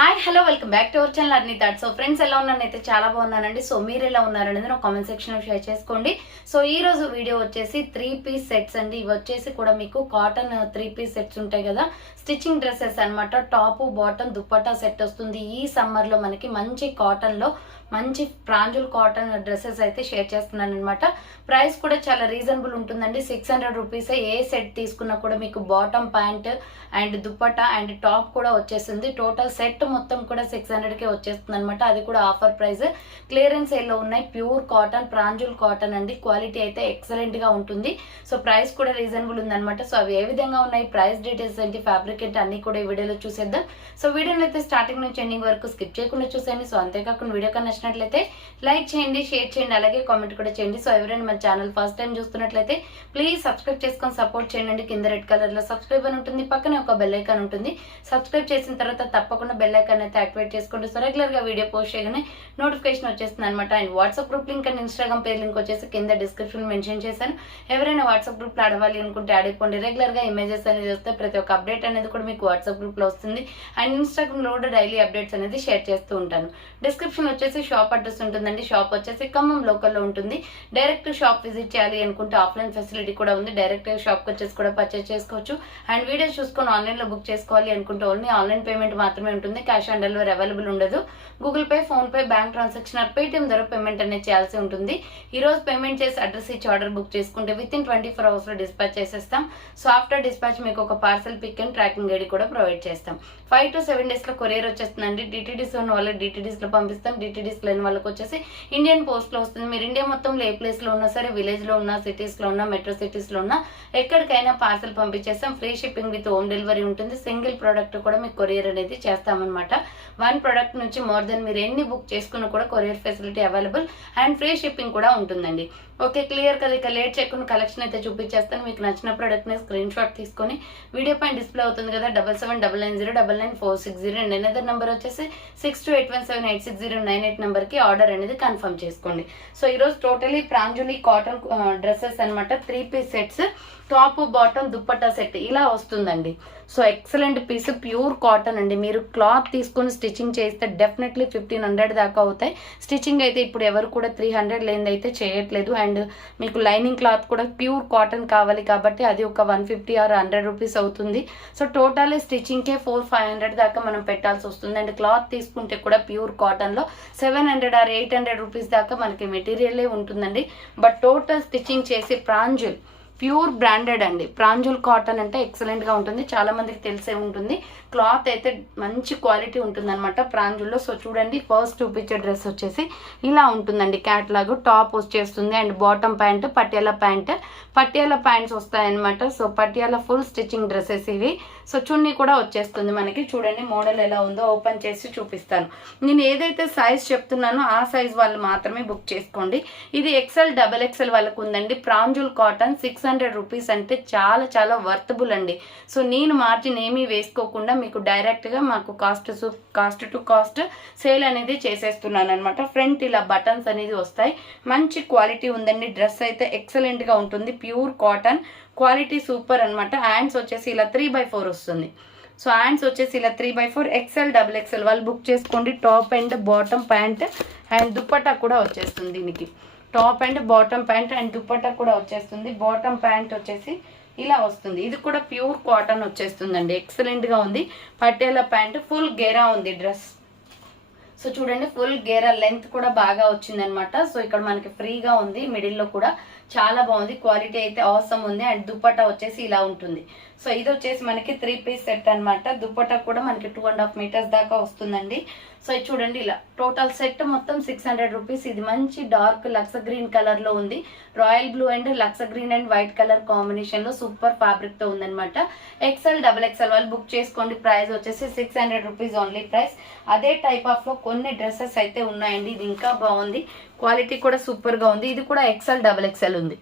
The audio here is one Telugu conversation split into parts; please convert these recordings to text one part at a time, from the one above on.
Hi hello welcome back to our channel Arni thoughts. So friends ఎలా ఉన్నానైతే చాలా బాగున్నానండి. సో మీరు ఎలా ఉన్నారనేది నా కామెంట్ సెక్షన్ లో షేర్ చేసుకోండి. సో ఈ రోజు వీడియో వచ్చేసి 3 పీస్ సెట్స్ అండి. ఇవి వచ్చేసి కూడా మీకు కాటన్ 3 పీస్ సెట్స్ ఉంటాయి కదా, స్టిచ్చింగ్ డ్రెస్సెస్ అన్నమాట. టాప్ బాటమ్ దుప్పట్టా సెట్ వస్తుంది. ఈ సమ్మర్ లో మనకి మంచి కాటన్ లో మంచి ప్రాంజుల్ కాటన్ డ్రెస్సెస్ అయితే షేర్ చేస్తున్నాను అనమాట. ప్రైస్ కూడా చాలా రీజనబుల్ ఉంటుందండి. 600 రూపీస్. ఏ సెట్ తీసుకున్నా కూడా మీకు bottom pant and dupatta and top కూడా వచ్చేస్తుంది. టోటల్ సెట్ మొత్తం కూడా 600కే వచ్చేస్తుంది అనమాట. అది కూడా ఆఫర్ ప్రైస్. క్లియరెన్స్ సేల్ లో ఉన్నాయి. ప్యూర్ కాటన్ ప్రాంజుల్ కాటన్ అండి. క్వాలిటీ అయితే ఎక్సలెంట్ గా ఉంటుంది. సో ప్రైస్ కూడా రీజనబుల్ ఉందన్నమాట. సో అవి ఏ విధంగా ఉన్నాయి, ప్రైస్ డీటెయిల్స్ ఏంటి, ఫ్యాబ్రిక్ ఏంటి అన్ని కూడా ఈ వీడియోలో చూసేద్దాం. సో వీడియోని అయితే స్టార్టింగ్ నుంచి ఎండింగ్ వరకు స్కిప్ చేయకుండా చూసేయండి. సో అంతేకాకుండా వీడియో కన్నా నచ్చినట్లయితే లైక్ చేయండి, షేర్ చేయండి, అలాగే కామెంట్ కూడా చేయండి. సో ఎవరైనా మన ఛానల్ ఫస్ట్ టైం చూస్తున్నట్లయితే ప్లీజ్ సబ్స్క్రైబ్ చేసుకొని సపోర్ట్ చేయండి. కింద రెడ్ కలర్ లో సబ్స్క్రైబ్ అని ఉంటుంది, పక్కనే ఒక బెల్ ఐకాన్ ఉంటుంది. సబ్స్క్రైబ్ చేసిన తర్వాత తప్పకుండా బెల్ ఐకాన్ అయితే యాక్టివేట్ చేసుకోండి. సో రెగ్యులర్ గా వీడియో పోస్ట్ చేయగానే నోటిఫికేషన్ వచ్చేస్తుంది అనమాట. And WhatsApp group link and Instagram page link వచ్చేసి కింద డిస్క్రిప్షన్ మెన్షన్ చేశాను. ఎవరైనా వాట్సాప్ గ్రూప్ లో అడవాలి అనుకుంటే యాడ్ అయిపోండి. రెగ్యులర్ గా ఇమేజెస్ అనేది వస్తే ప్రతి ఒక్క అప్డేట్ అనేది కూడా మీకు వాట్సాప్ గ్రూప్ లో వస్తుంది. అండ్ ఇన్స్టాగ్రామ్ లో కూడా డైలీ అప్డేట్స్ అనేది షేర్ చేస్తూ ఉంటాను. డిస్క్రిప్షన్ వచ్చేసి షాప్ అడ్రస్ ఉంటుందండి. షాప్ వచ్చేసి ఖమ్మం లోకల్లో ఉంటుంది. డైరెక్ట్ షాప్ విజిట్ చేయాలి అనుకుంటే ఆఫ్లైన్ ఫెసిలిటీ కూడా ఉంది. డైరెక్ట్ షాప్ వచ్చేసి కూడా పర్చేస్ చేసుకోవచ్చు. అండ్ వీడియోస్ చూసుకొని ఆన్లైన్ లో బుక్ చేసుకోవాలి అనుకుంటే ఓన్లీ ఆన్లైన్ పేమెంట్ మాత్రమే ఉంటుంది. క్యాష్ ఆన్ డెలివరీ అవైలబుల్ ఉండదు. Google Pay, PhonePe, bank transaction Paytm ద్వారా పేమెంట్ అనేది చేయాల్సి ఉంటుంది. ఈ రోజు పేమెంట్ చేసి అడ్రస్ ఇచ్చి ఆర్డర్ బుక్ చేసుకుంటే విత్ ఇన్ 24 hours లో డిస్పాచ్ చేసేస్తాం. సో ఆఫ్టర్ డిస్పాచ్ మీకు ఒక parcel pick and tracking ID కూడా ప్రొవైడ్ చేస్తాం. 5 to 7 days లో కొరియర్ వచ్చేస్తుందండి. డిటిడిస్ ఉన్న వాళ్ళకి డిటిడిస్ లో పంపిస్తాం. డిటిడిస్ లేని వాళ్ళకి వచ్చేసి ఇండియన్ పోస్ట్ లో వస్తుంది. మీరు ఇండియా మొత్తంలో ఏ ప్లేస్ లో ఉన్నా సరే, విలేజ్ లో ఉన్నా, సిటీస్ లో ఉన్నా, మెట్రో సిటీస్ లో ఉన్నా, ఎక్కడికైనా పార్సల్ పంపించేస్తాం. Free shipping with home delivery ఉంటుంది. సింగిల్ ప్రోడక్ట్ కూడా మీకు కొరియర్ అనేది చేస్తామన్నమాట. 1 ప్రోడక్ట్ నుంచి మోర్ దెన్ మీరు ఎన్ని బుక్ చేసుకున్నా కూడా courier facility available and free shipping కూడా ఉంటుందండి. ఓకే, క్లియర్ కదా. ఇక లేట్ చేయకుండా కలెక్షన్ అయితే చూపించేస్తాను. మీకు నచ్చిన ప్రోడక్ట్ ని స్క్రీన్ షాట్ తీసుకొని వీడియో పైన డిస్ప్లే అవుతుంది కదా 7799090460 అండ్ ఎనదర్ నెంబర్ వచ్చేసి 6281786098 నెంబర్ కి ఆర్డర్ అనేది కన్ఫర్మ్ చేసుకోండి. సో ఈ రోజు టోటలీ ప్రాంజులీ కాటన్ డ్రెస్సెస్ అనమాట. 3 piece sets, top bottom dupatta set ఇలా వస్తుందండి. So excellent piece, pure cotton అండి. మీరు క్లాత్ తీసుకొని స్టిచ్చింగ్ చేస్తే డెఫినెట్లీ 1500 దాకా అవుతాయి. స్టిచ్చింగ్ అయితే ఇప్పుడు ఎవరు కూడా 300 లేనిది అయితే చేయట్లేదు. అండ్ మీకు లైనింగ్ క్లాత్ కూడా ప్యూర్ కాటన్ కావాలి కాబట్టి అది ఒక 150 or 100 రూపీస్ అవుతుంది. సో టోటల్ స్టిచ్చింగ్కే 400-500 దాకా మనం పెట్టాల్సి వస్తుంది. అండ్ క్లాత్ తీసుకుంటే కూడా ప్యూర్ కాటన్లో 700 or 800 రూపీస్ దాకా మనకి మెటీరియలే ఉంటుందండి. బట్ టోటల్ స్టిచ్చింగ్ చేసి ప్రాంజుల్ ప్యూర్ బ్రాండెడ్ అండి. ప్రాంజుల్ కాటన్ అంటే ఎక్సలెంట్ గా ఉంటుంది. చాలా మందికి తెలిసే ఉంటుంది. క్లాత్ అయితే మంచి క్వాలిటీ ఉంటుంది అనమాట ప్రాంజుల్లో. సో చూడండి, ఫస్ట్ చూపించే డ్రెస్ వచ్చేసి ఇలా ఉంటుందండి. క్యాట్లాగ్ టాప్ వచ్చేస్తుంది and bottom pant, Patiala pants వస్తాయన్నమాట. So Patiala full stitching dresses ఇవి. సో చున్నీ కూడా వచ్చేస్తుంది మనకి. చూడండి మోడల్ ఎలా ఉందో ఓపెన్ చేసి చూపిస్తాను. నేను ఏదైతే సైజ్ చెప్తున్నానో ఆ సైజ్ వాళ్ళు మాత్రమే బుక్ చేసుకోండి. ఇది XL, XXL వాళ్ళకు ఉందండి. ప్రాంజుల్ కాటన్ 600 రూపీస్ అంటే చాలా చాలా వర్తబుల్ అండి. సో నేను మార్జిన్ ఏమీ వేసుకోకుండా మీకు డైరెక్ట్ గా మాకు కాస్ట్ టు కాస్ట్ సేల్ అనేది చేసేస్తున్నాను అనమాట. ఫ్రంట్ ఇలా బటన్స్ అనేది వస్తాయి. మంచి క్వాలిటీ ఉందండి. డ్రెస్ అయితే ఎక్సలెంట్ గా ఉంటుంది. ప్యూర్ కాటన్ క్వాలిటీ సూపర్ అనమాట. హ్యాండ్స్ వచ్చేసి ఇలా 3/4 వస్తుంది. సో హ్యాండ్స్ వచ్చేసి ఇలా 3/4 XL, XXL వాళ్ళు బుక్ చేసుకోండి. Top and bottom pant and dupatta కూడా వచ్చేస్తుంది. దీనికి top and bottom pant and dupatta కూడా వచ్చేస్తుంది. బాటమ్ ప్యాంట్ వచ్చేసి ఇలా వస్తుంది. ఇది కూడా ప్యూర్ కాటన్ వచ్చేస్తుందండి. ఎక్సలెంట్ గా ఉంది. పటేలా ప్యాంట్ ఫుల్ గేరా ఉంది డ్రెస్. సో చూడండి, ఫుల్ గేరా లెంత్ కూడా బాగా వచ్చింది అనమాట. సో ఇక్కడ మనకి ఫ్రీగా ఉంది. మిడిల్ లో కూడా చాలా బాగుంది. క్వాలిటీ అయితే అవసరం ఉంది. అండ్ దుప్పట్టా వచ్చేసి ఇలా ఉంటుంది. సో ఇది వచ్చేసి మనకి 3 పీస్ సెట్ అనమాట. దుప్పట్టా కూడా మనకి 2.5 meters దాకా వస్తుందండి. సో ఇది చూడండి, ఇలా టోటల్ సెట్ మొత్తం 600 రూపీస్. ఇది మంచి డార్క్ లక్స్ గ్రీన్ కలర్ లో ఉంది. Royal blue and lux green and white colour combination లో సూపర్ ఫ్యాబ్రిక్ తో ఉందనమాట. XL, XXL వాళ్ళు బుక్ చేసుకోండి. ప్రైస్ వచ్చేసి 600 రూపీస్ ఓన్లీ ప్రైస్. అదే టైప్ ఆఫ్ లో కొన్ని డ్రెస్సెస్ అయితే ఉన్నాయండి. ఇది ఇంకా బాగుంది. క్వాలిటీ కూడా సూపర్ గా ఉంది. ఇది కూడా XL, XXL ఉంది.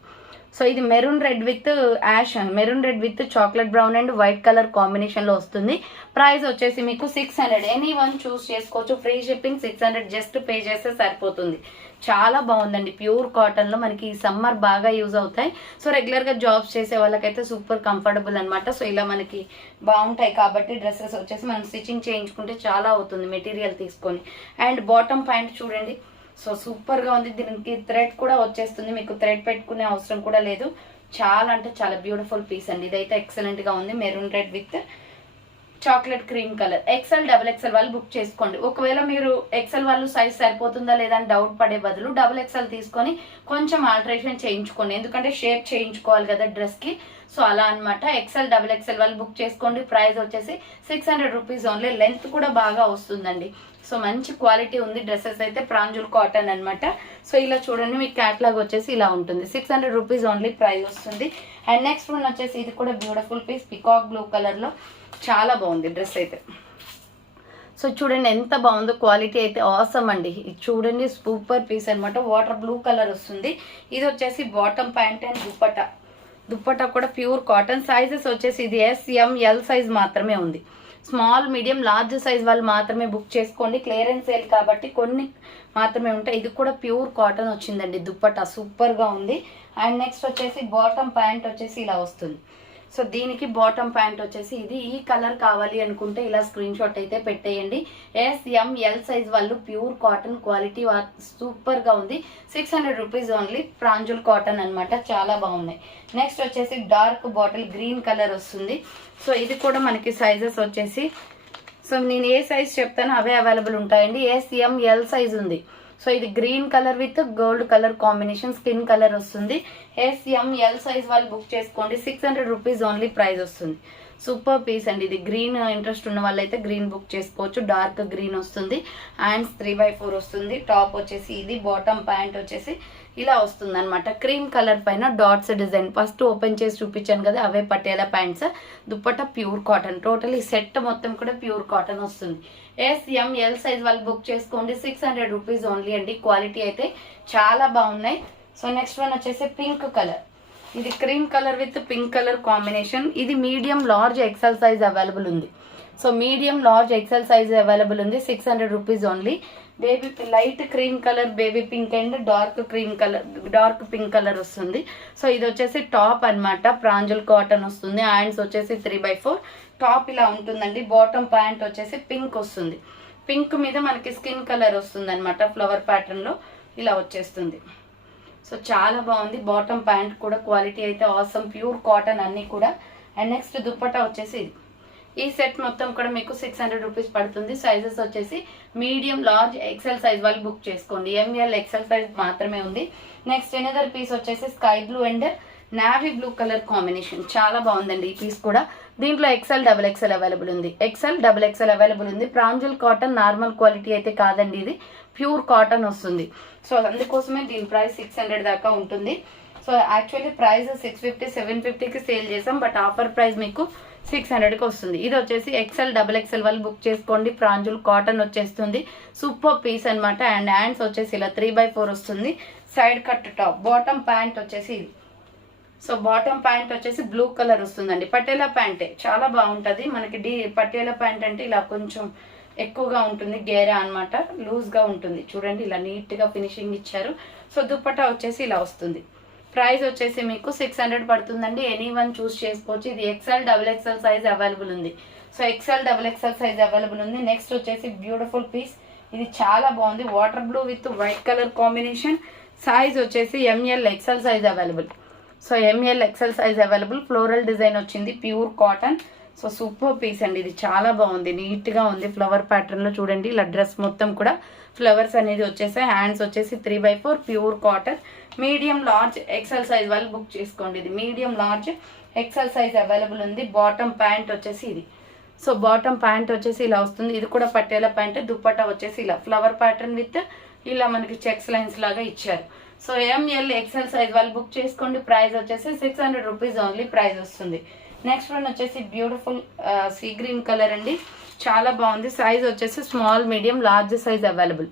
సో ఇది maroon red with ash, maroon red with chocolate brown and white colour కాంబినేషన్లో వస్తుంది. ప్రైస్ వచ్చేసి మీకు 600. ఎనీ వన్ చూస్ చేసుకోవచ్చు. ఫ్రీ షిప్పింగ్ 600 జస్ట్ పే చేస్తే సరిపోతుంది. చాలా బాగుందండి. ప్యూర్ కాటన్లో మనకి ఈ సమ్మర్ బాగా యూజ్ అవుతాయి. సో రెగ్యులర్గా జాబ్స్ చేసే వాళ్ళకైతే సూపర్ కంఫర్టబుల్ అనమాట. సో ఇలా మనకి బాగుంటాయి కాబట్టి డ్రెస్సెస్ వచ్చేసి మనం స్టిచ్చింగ్ చేయించుకుంటే చాలా అవుతుంది మెటీరియల్ తీసుకొని. అండ్ బాటమ్ ప్యాంట్ చూడండి, సో సూపర్గా ఉంది. దీనికి థ్రెడ్ కూడా వచ్చేస్తుంది, మీకు థ్రెడ్ పెట్టుకునే అవసరం కూడా లేదు. చాలా అంటే చాలా బ్యూటిఫుల్ పీస్ అండి. ఇదైతే ఎక్సలెంట్గా ఉంది. Maroon red with chocolate cream colour. XL XXL వాళ్ళు బుక్ చేసుకోండి. ఒకవేళ మీరు XL వాళ్ళు సైజ్ సరిపోతుందా లేదా అని డౌట్ పడే బదులు XXL తీసుకొని కొంచెం ఆల్టరేషన్ చేయించుకోండి, ఎందుకంటే షేప్ చేయించుకోవాలి కదా డ్రెస్కి. సో అలా అనమాట. XL XXL వాళ్ళు బుక్ చేసుకోండి. ప్రైస్ వచ్చేసి 600 రూపీస్ ఓన్లీ. లెంత్ కూడా బాగా వస్తుందండి. సో మంచి క్వాలిటీ ఉంది. డ్రెస్సెస్ అయితే ప్రాంజుల్ కాటన్ అనమాట. సో ఇలా చూడండి, మీకు క్యాట్లాగ్ వచ్చేసి ఇలా ఉంటుంది. 600 రూపీస్ ఓన్లీ ప్రైస్ వస్తుంది. అండ్ నెక్స్ట్ వన్ వచ్చేసి ఇది కూడా బ్యూటిఫుల్ పీస్, పికాక్ బ్లూ కలర్లో చాలా బాగుంది డ్రెస్ అయితే. సో చూడండి ఎంత బాగుందో, క్వాలిటీ అయితే ఆసమ్ అండి. ఇది చూడండి సూపర్ పీస్ అనమాట. వాటర్ బ్లూ కలర్ వస్తుంది. ఇది వచ్చేసి బాటమ్ ప్యాంట్ అండ్ దుప్పటా కూడా ప్యూర్ కాటన్. సైజెస్ వచ్చేసి ఇది SML సైజ్ మాత్రమే ఉంది. స్మాల్ మీడియం లార్జ్ సైజ్ వాళ్ళు మాత్రమే బుక్ చేసుకోండి. క్లియరెన్స్ సేల్ కాబట్టి కొన్ని మాత్రమే ఉంటాయి. ఇది కూడా ప్యూర్ కాటన్ వచ్చిందండి. దుప్పటా సూపర్గా ఉంది. అండ్ నెక్స్ట్ వచ్చేసి బాటమ్ ప్యాంట్ వచ్చేసి ఇలా వస్తుంది. సో దీనికి బాటమ్ ప్యాంట్ వచ్చేసి ఇది ఈ కలర్ కావాలి అనుకుంటే ఇలా స్క్రీన్ షాట్ అయితే పెట్టేయండి. SML సైజ్ వాళ్ళు ప్యూర్ కాటన్ క్వాలిటీ సూపర్గా ఉంది. 600 రూపీస్ ఓన్లీ. ప్రాంజుల్ కాటన్ అనమాట. చాలా బాగున్నాయి. నెక్స్ట్ వచ్చేసి డార్క్ బాటిల్ గ్రీన్ కలర్ వస్తుంది. సో ఇది కూడా మనకి సైజెస్ వచ్చేసి, సో నేను ఏ సైజ్ చెప్తానో అవే అవైలబుల్ ఉంటాయండి. SML సైజ్ ఉంది. సో ఇది green colour with gold colour combination, skin colour వస్తుంది. SML సైజ్ వాళ్ళు బుక్ చేసుకోండి. 600 రూపీస్ ఓన్లీ ప్రైస్ వస్తుంది. సూపర్ పీస్ అండి. ఇది గ్రీన్ ఇంట్రెస్ట్ ఉన్న వాళ్ళైతే గ్రీన్ బుక్ చేసుకోవచ్చు. డార్క్ గ్రీన్ వస్తుంది. హ్యాండ్స్ 3/4 వస్తుంది. టాప్ వచ్చేసి ఇది. బాటమ్ ప్యాంట్ వచ్చేసి ఇలా వస్తుంది అనమాట. క్రీమ్ కలర్ పైన డాట్స్ డిజైన్. ఫస్ట్ ఓపెన్ చేసి చూపించాను కదా, అవే Patiala pants. Dupatta pure cotton. Total ఈ సెట్ మొత్తం కూడా ప్యూర్ కాటన్ వస్తుంది. SML సైజ్ వాళ్ళు బుక్ చేసుకోండి. 600 రూపీస్ ఓన్లీ అండి. క్వాలిటీ అయితే చాలా బాగున్నాయి. సో నెక్స్ట్ వన్ వచ్చేసి పింక్ కలర్. ఇది cream colour with pink colour combination. ఇది medium large XL size available ఉంది. So medium large XL size available ఉంది. 600 rupees only. Baby light cream colour, baby pink and dark cream colour, dark pink colour వస్తుంది. సో ఇది వచ్చేసి టాప్ అనమాట. ప్రాంజుల్ కాటన్ వస్తుంది. హ్యాండ్స్ వచ్చేసి 3/4. టాప్ ఇలా ఉంటుందండి. బాటమ్ ప్యాంట్ వచ్చేసి పింక్ వస్తుంది. పింక్ మీద మనకి స్కిన్ కలర్ వస్తుంది అనమాట. ఫ్లవర్ ప్యాటర్న్లో ఇలా వచ్చేస్తుంది. సో చాలా బాగుంది. బాటమ్ ప్యాంట్ కూడా క్వాలిటీ అయితే ఆసమ్. ప్యూర్ కాటన్ అన్నీ కూడా. అండ్ నెక్స్ట్ దుప్పటా వచ్చేసి ఇది. ఈ సెట్ మొత్తం కూడా మీకు 600 రూపీస్ పడుతుంది. సైజెస్ వచ్చేసి మీడియం లార్జ్ XL సైజ్ వాళ్ళు బుక్ చేసుకోండి. ML XL సైజ్ మాత్రమే ఉంది. నెక్స్ట్ ఎనదర్ పీస్ వచ్చేసి sky blue and navy blue colour combination. చాలా బాగుందండి ఈ పీస్ కూడా. దీంట్లో XL XXL అవైలబుల్ ఉంది. XL XXL అవైలబుల్ ఉంది. ప్రాంజుల్ కాటన్ నార్మల్ క్వాలిటీ అయితే కాదండి, ఇది ప్యూర్ కాటన్ వస్తుంది. సో అందుకోసమే దీని ప్రైస్ 600 దాకా ఉంటుంది. సో యాక్చువల్లీ ప్రైస్ 650 750కి సేల్ చేసాం, బట్ ఆఫర్ ప్రైస్ మీకు 600కి వస్తుంది. ఇది వచ్చేసి XL XXL వాళ్ళు బుక్ చేసుకోండి. ప్రాంజుల్ కాటన్ వచ్చేస్తుంది. సూపర్ పీస్ అనమాట. అండ్ హ్యాండ్స్ వచ్చేసి ఇలా 3/4 వస్తుంది. Side cut top. Bottom pant వచ్చేసి ఇది. సో బాటమ్ ప్యాంట్ వచ్చేసి బ్లూ కలర్ వస్తుందండి. పటేలా ప్యాంటే చాలా బాగుంటుంది మనకి. పటేలా ప్యాంట్ అంటే ఇలా కొంచెం ఎక్కువగా ఉంటుంది. గేరా అనమాట. లూజ్గా ఉంటుంది. చూడండి ఇలా నీట్గా ఫినిషింగ్ ఇచ్చారు. సో దుప్పట్టా వచ్చేసి ఇలా వస్తుంది. ప్రైస్ వచ్చేసి మీకు 600 పడుతుందండి. ఎనీ వన్ చూస్ చేసుకోవచ్చు. ఇది XL XXL సైజ్ అవైలబుల్ ఉంది. So XL XXL size available ఉంది. నెక్స్ట్ వచ్చేసి బ్యూటిఫుల్ పీస్. ఇది చాలా బాగుంది. Water blue with white colour combination. Size వచ్చేసి ML XL size available. So ML XL size available. Floral design వచ్చింది. Pure cotton. So super piece అండి. ఇది చాలా బాగుంది. నీట్గా ఉంది. ఫ్లవర్ ప్యాటర్న్లో చూడండి. ఇలా డ్రెస్ మొత్తం కూడా ఫ్లవర్స్ అనేది వచ్చేసాయి. హ్యాండ్స్ వచ్చేసి 3/4 pure cotton. Medium large XL size వాళ్ళు బుక్ చేసుకోండి. ఇది medium large XL size available ఉంది. బాటమ్ ప్యాంట్ వచ్చేసి ఇది. సో బాటమ్ ప్యాంట్ వచ్చేసి ఇలా వస్తుంది. ఇది కూడా పట్టేలా ప్యాంట్. దుప్పట్టా వచ్చేసి ఇలా ఫ్లవర్ ప్యాటర్న్ విత్ ఇలా మనకి చెక్స్ లైన్స్ లాగా ఇచ్చారు. సో ML XL సైజ్ వాళ్ళు బుక్ చేసుకోండి. ప్రైస్ వచ్చేసి 600 రూపీస్ ఓన్లీ ప్రైస్ వస్తుంది. నెక్స్ట్ వన్ వచ్చేసి బ్యూటిఫుల్ సీ గ్రీన్ కలర్ అండి. చాలా బాగుంది. సైజ్ వచ్చేసి small medium large size available.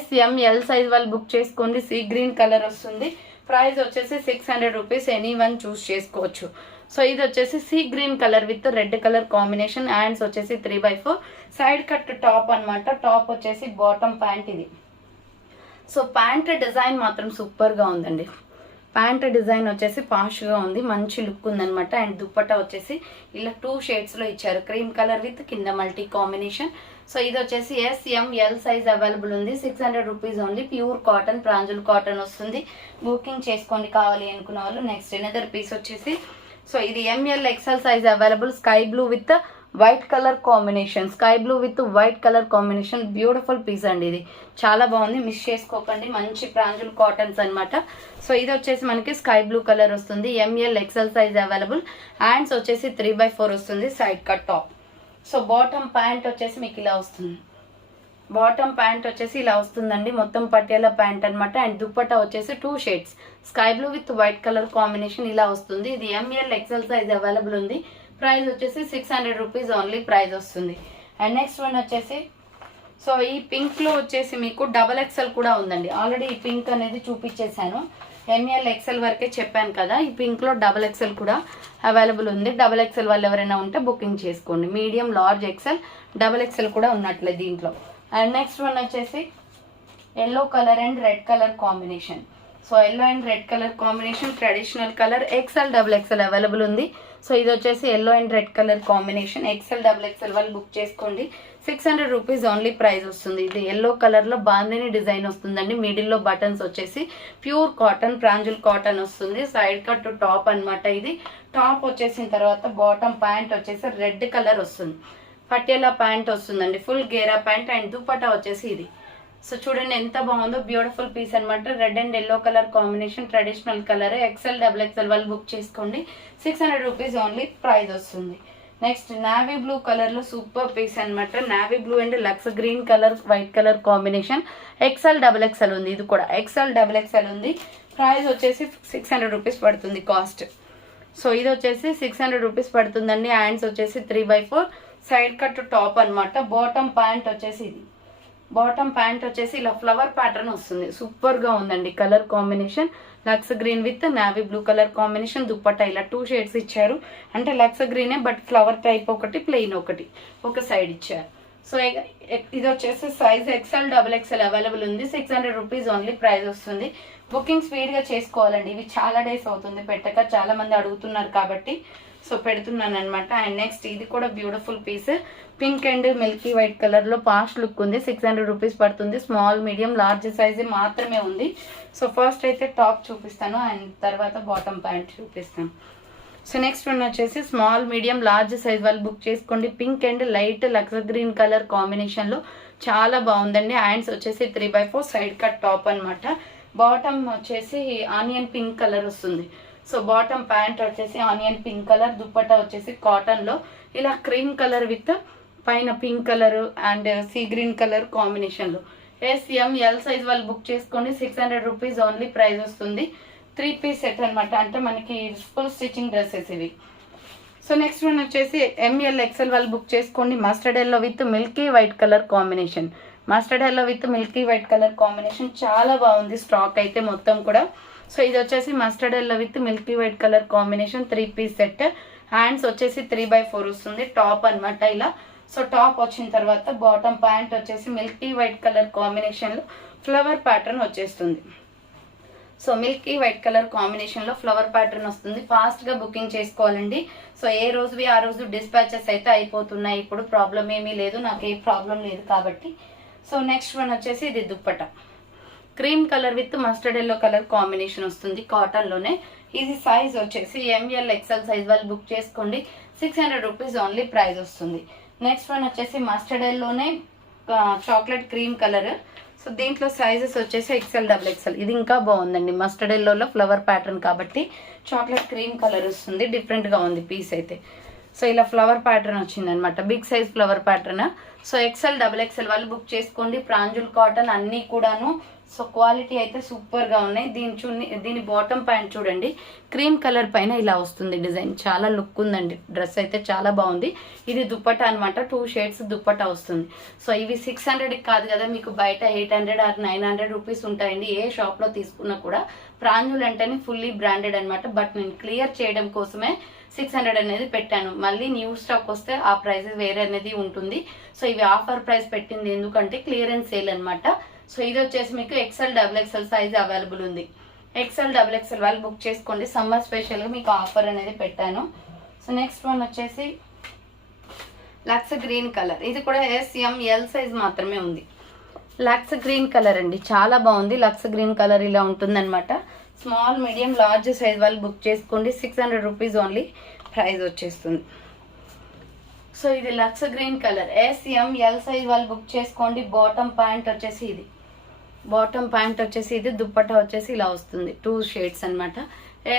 SML size వాళ్ళు బుక్ చేసుకోండి. సీ గ్రీన్ కలర్ వస్తుంది. ప్రైస్ వచ్చేసి 600 రూపీస్, ఎనీ వన్ చూస్ చేసుకోవచ్చు. సో ఇది వచ్చేసి see green colour with red colour combination. Hands వచ్చేసి 3/4 సైడ్ కట్ టాప్ అనమాట. టాప్ వచ్చేసి బాటమ్ ప్యాంట్ ఇది. సో ప్యాంట్ డిజైన్ మాత్రం సూపర్గా ఉందండి. ప్యాంట్ డిజైన్ వచ్చేసి పాష్గా ఉంది, మంచి లుక్ ఉందనమాట. అండ్ దుప్పట్టా వచ్చేసి ఇలా 2 షేడ్స్లో ఇచ్చారు, క్రీమ్ కలర్ విత్ కింద మల్టీ కాంబినేషన్. సో ఇది వచ్చేసి SML సైజ్ అవైలబుల్ ఉంది. 600 రూపీస్ ఓన్లీ. ప్యూర్ కాటన్, ప్రాంజుల్ కాటన్ వస్తుంది. బుకింగ్ చేసుకోండి కావాలి అనుకున్న వాళ్ళు. నెక్స్ట్ ఎనదర్ పీస్ వచ్చేసి సో ఇది ML XL size available. Sky blue with white colour combination, sky blue with white colour combination. Beautiful piece అండి, ఇది చాలా బాగుంది, మిస్ చేసుకోకండి. మంచి ప్రాంజుల్ కాటన్స్ అనమాట. సో ఇది వచ్చేసి మనకి స్కై బ్లూ కలర్ వస్తుంది. ML XL size available. Hands వచ్చేసి 3/4 వస్తుంది, side cut top. So bottom pant వచ్చేసి మీకు ఇలా వస్తుంది. బాటమ్ ప్యాంట్ వచ్చేసి ఇలా వస్తుందండి, మొత్తం పటియాలా ప్యాంట్ అనమాట. అండ్ దుప్పట్టా వచ్చేసి 2 shades, sky blue with white colour combination ఇలా వస్తుంది. ఇది ML XL సైజ్ అవైలబుల్ ఉంది. ప్రైస్ వచ్చేసి 600 రూపీస్ ఓన్లీ ప్రైస్ వస్తుంది. అండ్ నెక్స్ట్ వన్ వచ్చేసి సో ఈ పింక్లో వచ్చేసి మీకు XXL కూడా ఉందండి. ఆల్రెడీ ఈ పింక్ అనేది చూపించేశాను, ML XL వరకే చెప్పాను కదా. ఈ పింక్లో XXL కూడా అవైలబుల్ ఉంది. XXL వాళ్ళు ఎవరైనా ఉంటే బుకింగ్ చేసుకోండి. మీడియం, లార్జ్, XL, XXL కూడా ఉన్నట్లే దీంట్లో. అండ్ నెక్స్ట్ వన్ వచ్చేసి yellow colour and red colour combination. So yellow and red colour combination, traditional colour. XL, XXL available ఉంది. సో ఇది వచ్చేసి yellow and red colour combination. XL, XXL వాళ్ళు బుక్ చేసుకోండి. 600 రూపీస్ ఓన్లీ ప్రైస్ వస్తుంది. ఇది ఎల్లో కలర్లో బాందిని డిజైన్ వస్తుందండి. మిడిల్లో బటన్స్ వచ్చేసి ప్యూర్ కాటన్, ప్రాంజుల్ కాటన్ వస్తుంది. సైడ్ కట్ టాప్ అనమాట. ఇది టాప్ వచ్చేసిన తర్వాత బాటమ్ ప్యాంట్ వచ్చేసి రెడ్ కలర్ వస్తుంది. పటియాలా ప్యాంట్ వస్తుందండి, ఫుల్ గేరా ప్యాంట్. అండ్ దుపట్టా వచ్చేసి ఇది. సో చూడండి ఎంత బాగుందో, బ్యూటిఫుల్ పీస్ అనమాట. Red and yellow colour combination, traditional colour. XL, XXL వాళ్ళు బుక్ చేసుకోండి. 600 రూపీస్ ఓన్లీ ప్రైస్ వస్తుంది. నెక్స్ట్ నావీ బ్లూ కలర్ లో సూపర్ పీస్ అనమాట. Navy blue and lux green colour, white colour combination. XL, XXL ఉంది. ఇది కూడా XL, XXL ఉంది. ప్రైస్ వచ్చేసి 600 రూపీస్ పడుతుంది కాస్ట్. సో ఇది వచ్చేసి 600 రూపీస్ పడుతుందండి. హ్యాండ్స్ వచ్చేసి 3/4 సైడ్ కట్ టాప్ అనమాట. బాటమ్ ప్యాంట్ వచ్చేసి ఇది. బాటమ్ ప్యాంట్ వచ్చేసి ఇలా ఫ్లవర్ ప్యాటర్న్ వస్తుంది. సూపర్ గా ఉందండి colour combination. Lux green with navy blue colour combination. Dupatta ఇలా 2 షేడ్స్ ఇచ్చారు. అంటే లక్స్ గ్రీనే బట్ ఫ్లవర్ టైప్ ఒకటి, ప్లెయిన్ ఒకటి ఒక సైడ్ ఇచ్చారు. సో ఇది వచ్చేసి సైజ్ XL, XXL అవైలబుల్ ఉంది. 600 రూపీస్ ఓన్లీ ప్రైస్ వస్తుంది. బుకింగ్ స్పీడ్ గా చేసుకోవాలండి. ఇవి చాలా డేస్ అవుతుంది పెట్టక, చాలా మంది అడుగుతున్నారు కాబట్టి సో పెడుతున్నాను అనమాట. అండ్ నెక్స్ట్ ఇది కూడా beautiful piece. Pink and milky white colour లో పాస్ట్ లుక్ ఉంది. 600 రూపీస్ పడుతుంది. స్మాల్, మీడియం, లార్జ్ సైజ్ మాత్రమే ఉంది. సో ఫస్ట్ అయితే టాప్ చూపిస్తాను అండ్ తర్వాత బాటమ్ ప్యాంట్ చూపిస్తాను. సో నెక్స్ట్ వన్ వచ్చేసి స్మాల్, మీడియం, లార్జ్ సైజ్ వాళ్ళు బుక్ చేసుకోండి. Pink and light lux green colour combination లో చాలా బాగుందండి. హ్యాండ్స్ వచ్చేసి 3/4 సైడ్ కట్ టాప్ అనమాట. బాటమ్ వచ్చేసి ఆనియన్ పింక్ కలర్ వస్తుంది. సో బాటమ్ ప్యాంట్ వచ్చేసి ఆనియన్ పింక్ కలర్. దుప్పట్టా వచ్చేసి కాటన్ లో ఇలా క్రీమ్ కలర్ విత్ పైన pink colour and sea green colour combination లో. SML సైజ్ వాళ్ళు బుక్ చేసుకోండి. 600 రూపీస్ ఓన్లీ ప్రైస్ వస్తుంది. 3 పీస్ సెట్ అనమాట. అంటే మనకి ఫుల్ స్టిచ్చింగ్ డ్రెస్సెస్ ఇవి. సో నెక్స్ట్ వన్ వచ్చేసి ML XL వాళ్ళు బుక్ చేసుకోండి. Mustard yellow with milky white colour combination. Mustard yellow with milky white colour combination చాలా బాగుంది స్టాక్ అయితే మొత్తం కూడా. సో ఇది వచ్చేసి mustard yellow with milky white colour combination 3 piece set. Hands వచ్చేసి 3/4 వస్తుంది. టాప్ అనమాట ఇలా. సో టాప్ వచ్చిన తర్వాత బాటమ్ ప్యాంట్ వచ్చేసి మిల్కీ వైట్ కలర్ కాంబినేషన్ లో ఫ్లవర్ ప్యాటర్న్ వచ్చేస్తుంది. So Milky white colour combination లో ఫ్లవర్ ప్యాటర్న్ వస్తుంది. ఫాస్ట్ గా బుకింగ్ చేసుకోవాలండి. సో ఏ రోజువి ఆ రోజు డిస్పాచెస్ అయితే అయిపోతున్నాయి. ఇప్పుడు ప్రాబ్లం ఏమీ లేదు, నాకు ఏ ప్రాబ్లం లేదు కాబట్టి. సో నెక్స్ట్ వన్ వచ్చేసి ఇది dupatta. Cream colour with mustard yellow colour combination వస్తుంది కాటన్ లోనే. ఇది సైజ్ వచ్చేసి ML XL సైజ్ వాళ్ళు బుక్ చేసుకోండి. 600 రూపీస్ ఓన్లీ ప్రైస్ వస్తుంది. నెక్స్ట్ వన్ వచ్చేసి మస్టర్డ్ ఎల్లోనే చాక్లెట్ క్రీమ్ కలర్. సో దీంట్లో సైజెస్ వచ్చేసి XL, XXL. ఇది ఇంకా బాగుందండి. మస్టర్డ్ ఎల్లోలో ఫ్లవర్ ప్యాటర్న్ కాబట్టి చాక్లెట్ క్రీమ్ కలర్ వస్తుంది. డిఫరెంట్ గా ఉంది పీస్ అయితే. సో ఇలా ఫ్లవర్ ప్యాటర్న్ వచ్చిందనమాట, big size flower pattern. So XL XXL వాళ్ళు బుక్ చేసుకోండి. ప్రాంజుల్ కాటన్ అన్నీ కూడాను. సో క్వాలిటీ అయితే సూపర్గా ఉన్నాయి. దీని బాటమ్ ప్యాంట్ చూడండి, క్రీమ్ కలర్ పైన ఇలా వస్తుంది డిజైన్, చాలా లుక్ ఉందండి. డ్రెస్ అయితే చాలా బాగుంది. ఇది దుప్పటా అనమాట, 2 షేడ్స్ దుప్పటా వస్తుంది. సో ఇవి 600 కాదు కదా, మీకు బయట 800 ఆర్ 900 రూపీస్ ఉంటాయండి. ఏ షాప్లో తీసుకున్నా కూడా. ప్రాంజుల్ అంటేనే ఫుల్లీ బ్రాండెడ్ అనమాట. బట్ నేను క్లియర్ చేయడం కోసమే 600 అనేది పెట్టాను. మళ్ళీ న్యూ స్టాక్ వస్తే ఆ ప్రైస్ వేరే అనేది ఉంటుంది. సో ఇవి ఆఫర్ ప్రైస్ పెట్టింది ఎందుకంటే క్లియరెన్స్ సేల్ అనమాట. సో ఇది వచ్చేసి మీకు XL XXL సైజ్ అవైలబుల్ ఉంది. XL XXL వాళ్ళు బుక్ చేసుకోండి. సమ్మర్ స్పెషల్గా మీకు ఆఫర్ అనేది పెట్టాను. సో నెక్స్ట్ వన్ వచ్చేసి లక్స్ గ్రీన్ కలర్. ఇది కూడా SML సైజ్ మాత్రమే ఉంది. లక్స్ గ్రీన్ కలర్ అండి, చాలా బాగుంది. లక్స్ గ్రీన్ కలర్ ఇలా ఉంటుందన్నమాట. స్మాల్ మీడియం లార్జ్ సైజ్ వాళ్ళు బుక్ చేసుకోండి. 600 రూపీస్ ఓన్లీ ప్రైస్ వచ్చేస్తుంది. సో ఇది lux green colour, SML size వాళ్ళు బుక్ చేసుకోండి. బాటమ్ ప్యాంట్ వచ్చేసి ఇది, దుప్పట్టా వచ్చేసి ఇలా వస్తుంది. 2 షేడ్స్ అనమాట.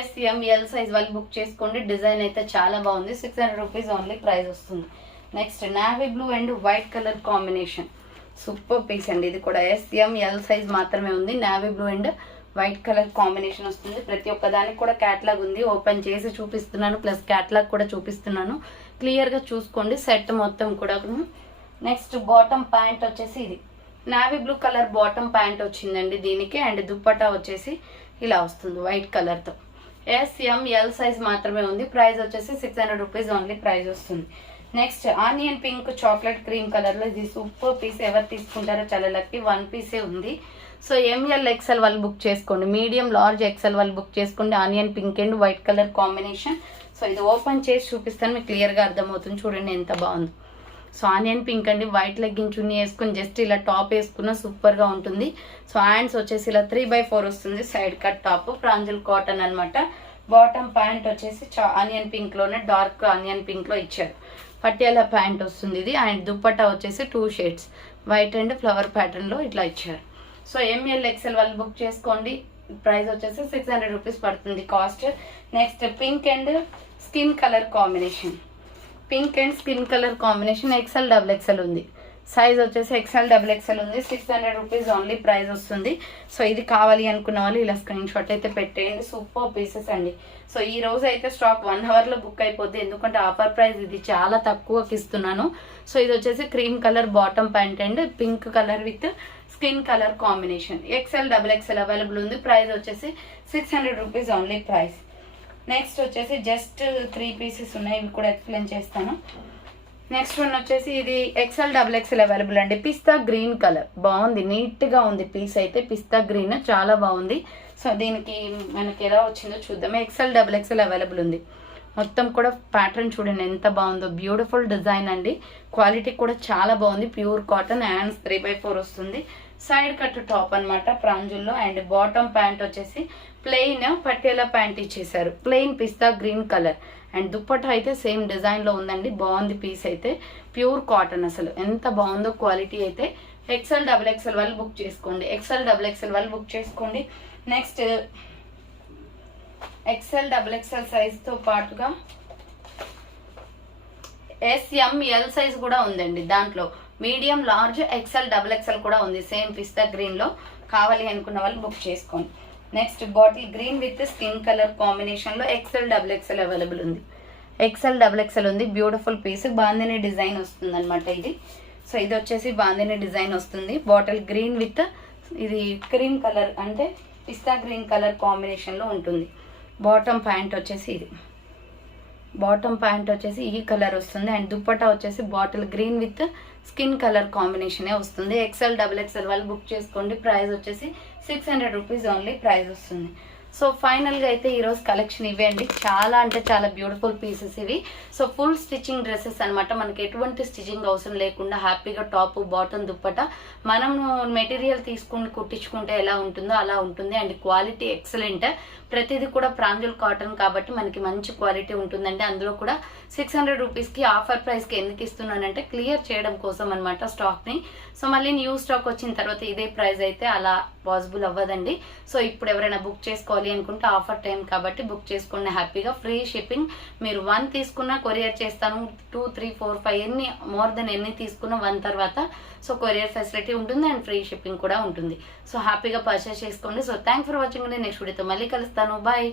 SML సైజ్ వాళ్ళు బుక్ చేసుకోండి. డిజైన్ అయితే చాలా బాగుంది. 600 రూపీస్ ఓన్లీ ప్రైస్ వస్తుంది. Next navy blue and white colour combination, super piece అండి. ఇది కూడా SML సైజ్ మాత్రమే ఉంది. Navy blue and white colour combination వస్తుంది. ప్రతి ఒక్క దానికి కూడా క్యాట్లాగ్ ఉంది. ఓపెన్ చేసి చూపిస్తున్నాను, ప్లస్ క్యాట్లాగ్ కూడా చూపిస్తున్నాను. క్లియర్గా చూసుకోండి సెట్ మొత్తం కూడా. నెక్స్ట్ బాటమ్ ప్యాంట్ వచ్చేసి ఇది navy blue colour bottom pant వచ్చిందండి దీనికి. అండ్ దుప్పటా వచ్చేసి ఇలా వస్తుంది వైట్ కలర్తో. SML సైజ్ మాత్రమే ఉంది. ప్రైస్ వచ్చేసి 600 రూపీస్ ఓన్లీ ప్రైస్ వస్తుంది. Next onion pink chocolate cream కలర్లో ఇది సూపర్ పీస్. ఎవరు తీసుకుంటారో చాలా లక్కీ. 1 పీసే ఉంది. సో ML XL వాళ్ళు బుక్ చేసుకోండి. మీడియం లార్జ్ XL వాళ్ళు బుక్ చేసుకోండి. Onion pink and white colour combination. So ఇది ఓపెన్ చేసి చూపిస్తాను, మీకు క్లియర్గా అర్థమవుతుంది. చూడండి ఎంత బాగుందో. సో ఆనియన్ పింక్ అండి, వైట్ లెగ్గిన్ చున్నీ వేసుకుని జస్ట్ ఇలా టాప్ వేసుకున్న సూపర్గా ఉంటుంది. సో హ్యాండ్స్ వచ్చేసి ఇలా 3/4 వస్తుంది. సైడ్ కట్ టాప్, ప్రాంజుల్ కాటన్ అనమాట. బాటమ్ ప్యాంట్ వచ్చేసి ఆనియన్ పింక్లోనే డార్క్ ఆనియన్ పింక్లో ఇచ్చారు. పటియాలా ప్యాంట్ వస్తుంది ఇది. అండ్ దుప్పట్టా వచ్చేసి 2 షేడ్స్ వైట్ అండ్ ఫ్లవర్ ప్యాటర్న్లో ఇట్లా ఇచ్చారు. సో ML XL వాళ్ళు బుక్ చేసుకోండి. ప్రైస్ వచ్చేసి 600 రూపీస్ పడుతుంది cost. Next pink and skin colour combination, XL XXL ఉంది. సైజ్ వచ్చేసి XL XXL ఉంది. 600 రూపీస్ ఓన్లీ ప్రైస్ వస్తుంది. సో ఇది కావాలి అనుకున్న వాళ్ళు ఇలా స్క్రీన్ షాట్ అయితే పెట్టేయండి. సూపర్ పీసెస్ అండి. సో ఈ రోజు అయితే స్టాక్ 1 అవర్లో బుక్ అయిపోద్ది, ఎందుకంటే ఆఫర్ ప్రైస్ ఇది చాలా తక్కువకి ఇస్తున్నాను. సో ఇది వచ్చేసి cream colour bottom pant and pink colour with skin colour combination. XL XXL available ఉంది. ప్రైస్ వచ్చేసి 600 రూపీస్ ఓన్లీ ప్రైస్. నెక్స్ట్ వచ్చేసి జస్ట్ 3 పీసెస్ ఉన్నాయి, ఇవి కూడా ఎక్స్ప్లెయిన్ చేస్తాను. నెక్స్ట్ వన్ వచ్చేసి ఇది XL XXL అవైలబుల్ అండి. పిస్తా గ్రీన్ కలర్ బాగుంది, నీట్గా ఉంది పీస్ అయితే. పిస్తా గ్రీన్ చాలా బాగుంది. సో దీనికి మనకి ఎలా వచ్చిందో చూద్దాం. XL XXL అవైలబుల్ ఉంది. మొత్తం కూడా ప్యాటర్న్ చూడండి ఎంత బాగుందో, బ్యూటిఫుల్ డిజైన్ అండి. క్వాలిటీ కూడా చాలా బాగుంది. ప్యూర్ కాటన్, హ్యాండ్స్ 3/4 వస్తుంది. సైడ్ కట్ టాప్ అనమాట ప్రాంజుల్లో. అండ్ బాటమ్ ప్యాంట్ వచ్చేసి ప్లెయిన్ పట్టేలా ప్యాంట్ ఇచ్చేసారు, plain pista green colour. And dupatta అయితే సేమ్ డిజైన్లో ఉందండి. బాగుంది పీస్ అయితే, ప్యూర్ కాటన్. అసలు ఎంత బాగుందో క్వాలిటీ అయితే. XL XXL వాళ్ళు బుక్ చేసుకోండి. నెక్స్ట్ XL XXL సైజ్తో పాటుగా SML సైజ్ కూడా ఉందండి. దాంట్లో మీడియం లార్జ్ XL XXL కూడా ఉంది. సేమ్ పిస్తా గ్రీన్లో కావాలి అనుకున్న వాళ్ళు బుక్ చేసుకోండి. Next bottle green with skin colour కాంబినేషన్లో XL XXL అవైలబుల్ ఉంది. బ్యూటిఫుల్ పీస్, బాందిని డిజైన్ వస్తుంది అనమాట ఇది. సో ఇది వచ్చేసి బాందిని డిజైన్ వస్తుంది. బాటిల్ గ్రీన్ విత్ ఇది క్రీమ్ కలర్ అంటే పిస్తా గ్రీన్ కలర్ కాంబినేషన్లో ఉంటుంది. బాటమ్ ప్యాంట్ వచ్చేసి ఈ కలర్ వస్తుంది. అండ్ దుప్పట్టా వచ్చేసి bottle green with skin colour కాంబినేషనే వస్తుంది. XL XXL వాళ్ళు బుక్ చేసుకోండి. ప్రైస్ వచ్చేసి 600 రూపీస్ ఓన్లీ ప్రైస్ వస్తుంది. సో ఫైనల్గా అయితే ఈరోజు కలెక్షన్ ఇవే అండి. చాలా అంటే చాలా బ్యూటిఫుల్ పీసెస్ ఇవి. సో ఫుల్ స్టిచ్చింగ్ డ్రెస్సెస్ అనమాట. మనకి ఎటువంటి స్టిచ్చింగ్ అవసరం లేకుండా హ్యాపీగా టాప్ బాటమ్ దుప్పట్టా మనం మెటీరియల్ తీసుకుని కుట్టించుకుంటే ఎలా ఉంటుందో అలా ఉంటుంది. And quality excellent. ప్రతిదీ కూడా ప్రాంజుల్ కాటన్ కాబట్టి మనకి మంచి క్వాలిటీ ఉంటుందండి. అందులో కూడా 600 రూపీస్కి ఆఫర్ ప్రైస్కి ఎందుకు ఇస్తున్నానంటే క్లియర్ చేయడం కోసం అనమాట స్టాక్ని. సో మళ్ళీ న్యూ స్టాక్ వచ్చిన తర్వాత ఇదే ప్రైస్ అయితే అలా పాసిబుల్ అవ్వదండి. సో ఇప్పుడు ఎవరైనా బుక్ చేసుకోవాలి తీసుకోవాలి అనుకుంటే ఆఫర్ టైం కాబట్టి బుక్ చేసుకోండి హ్యాపీగా. Free shipping. మీరు 1 తీసుకున్నా కొరియర్ చేస్తాను, 2, 3, 4, 5 ఎన్ని మోర్ దెన్ ఎన్ని తీసుకున్నా 1 తర్వాత సో కొరియర్ ఫెసిలిటీ ఉంటుంది అండ్ ఫ్రీ షిప్పింగ్ కూడా ఉంటుంది. సో హ్యాపీగా పర్చేస్ చేసుకోండి. సో థ్యాంక్స్ ఫర్ వాచింగ్ అండి. నెక్స్ట్ వీడియోతో మళ్ళీ కలుస్తాను. బాయ్.